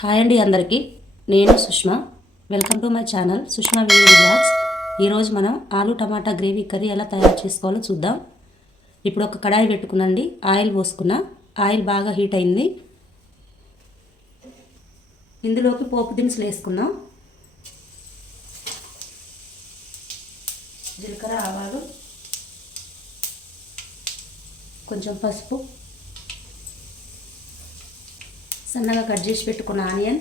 Hi అండి అందరికీ. నేను Sushma. Welcome to my channel Sushma video blogs. ఈరోజు మనం ఆలు టమాటా గ్రేవీ కర్రీ ఎలా తయారు చేసుకోవాలో చూద్దాం. ఇప్పుడు ఒక కడాయి పెట్టుకునండి. ఆయిల్ పోసుకున్నా. ఆయిల్ బాగా హీట్ అయింది. ఇందులోకి పోపు దినుసులు వేసుకుందాం. జీలకర్ర, ఆవాలు, కొంచెం పసుపు, సన్నగా కట్ చేసి పెట్టుకున్న ఆనియన్,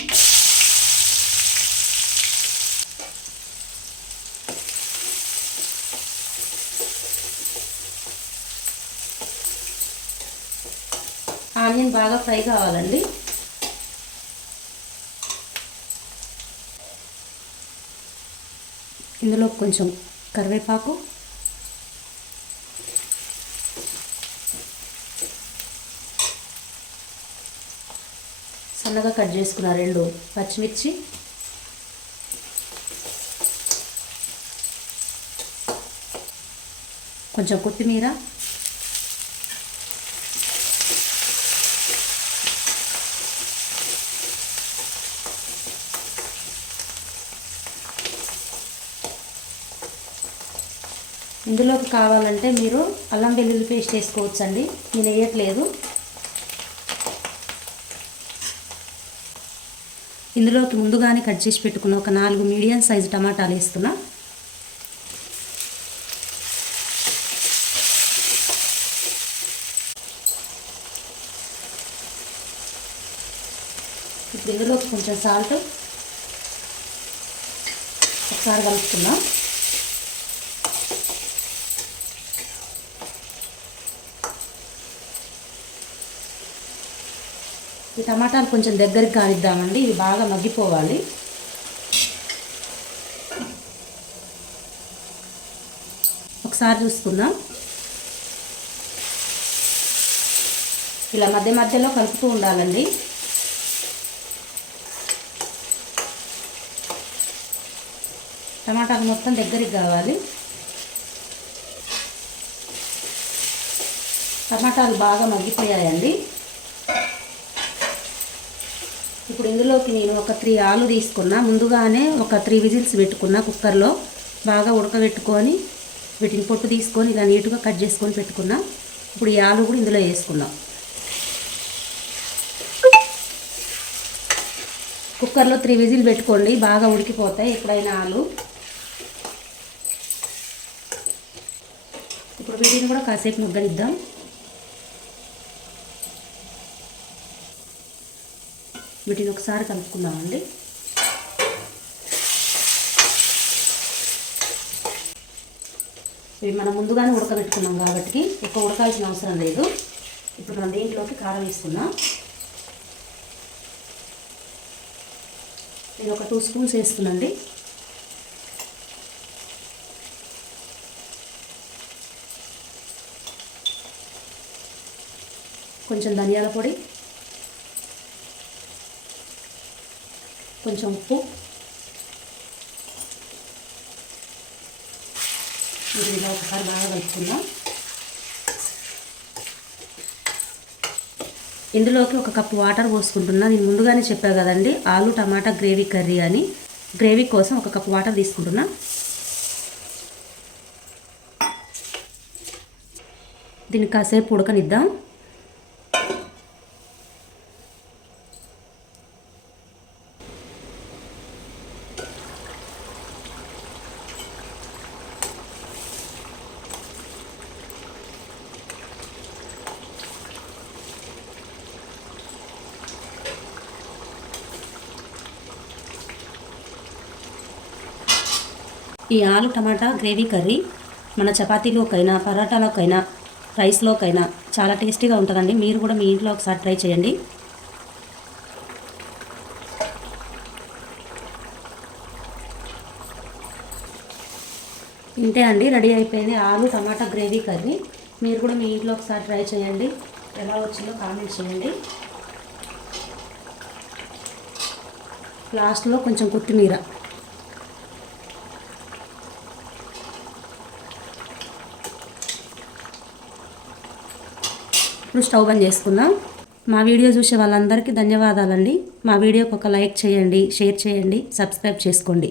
ఆనియన్ బాగా ఫ్రై కావాలండి. ఇందులో కొంచెం కరివేపాకు, సన్నగా కట్ చేసుకున్న 2 పచ్చిమిర్చి, కొంచెం కొత్తిమీర, ఇందులోకి కావాలంటే మీరు అల్లం వెల్లుల్లి పేస్ట్ వేసుకోవచ్చండి. నేను వేయట్లేదు. ఇందులోకి ముందుగానే కట్ చేసి పెట్టుకున్న ఒక 4 మీడియం సైజు టమాటాలు వేస్తున్నా. ఇప్పుడు ఇందులోకి కొంచెం సాల్ట్, ఒకసారి కలుపుకుందాం. ఈ టమాటాలు కొంచెం దగ్గరికి కానిద్దామండి. ఇవి బాగా మగ్గిపోవాలి. ఒకసారి చూసుకుందాం. ఇలా మధ్య మధ్యలో కలుపుతూ ఉండాలండి. టమాటాలు మొత్తం దగ్గరికి కావాలి. టమాటాలు బాగా మగ్గిపోయాయండి. ఇప్పుడు ఇందులోకి నేను ఒక 3 ఆలు తీసుకున్నా. ముందుగానే ఒక 3 విజిల్స్ పెట్టుకున్నా కుక్కర్లో. బాగా ఉడకబెట్టుకొని వీటిని పొట్టు తీసుకొని ఇలా నీట్గా కట్ చేసుకొని పెట్టుకున్నా. ఇప్పుడు ఈ ఆలు కూడా ఇందులో వేసుకుందాం. కుక్కర్లో 3 విజిల్ పెట్టుకోండి, బాగా ఉడికిపోతాయి ఎప్పుడైనా ఆలు. ఇప్పుడు వీటిని కూడా కాసేపు ముగ్గనిద్దాం. వీటిని ఒకసారి కలుపుకుందామండి. ఇవి మనం ముందుగానే ఉడకబెట్టుకున్నాం కాబట్టి ఎక్కువ ఉడకాల్సిన అవసరం లేదు. ఇప్పుడు మనం దీంట్లోకి కారం వేసుకుందాం. నేను ఒక 2 స్పూన్స్ వేస్తున్నాండి. కొంచెం ధనియాల పొడి, కొంచెం ఉప్పు, ఇది ఇలా ఒకసారి బాగా కలుపుకుందాం. ఇందులోకి 1 కప్పు వాటర్ పోసుకుంటున్నా. నేను ముందుగానే చెప్పా కదండి ఆలు టమాటా గ్రేవీ కర్రీ అని. గ్రేవీ కోసం 1 కప్పు వాటర్ తీసుకుంటున్నా. దీన్ని కాసేపు ఉడకనిద్దాం. ఈ ఆలు టమాటా గ్రేవీ కర్రీ మన చపాతీలోకైనా, పరోటాలోకైనా, రైస్లోకైనా చాలా టేస్టీగా ఉంటుందండి. మీరు కూడా మీ ఇంట్లో ఒకసారి ట్రై చేయండి. ఇంతే అండి, రెడీ అయిపోయింది ఆలు టమాటా గ్రేవీ కర్రీ. మీరు కూడా మీ ఇంట్లో ఒకసారి ట్రై చేయండి. ఎలా వచ్చిందో కామెంట్ చేయండి. లాస్ట్లో కొంచెం కొత్తిమీర. ఇప్పుడు స్టవ్ బంద్ చేసుకుందాం. మా వీడియో చూసే వాళ్ళందరికీ ధన్యవాదాలండి. మా వీడియోకి ఒక లైక్ చేయండి, షేర్ చేయండి, సబ్స్క్రైబ్ చేసుకోండి,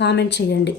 కామెంట్ చేయండి.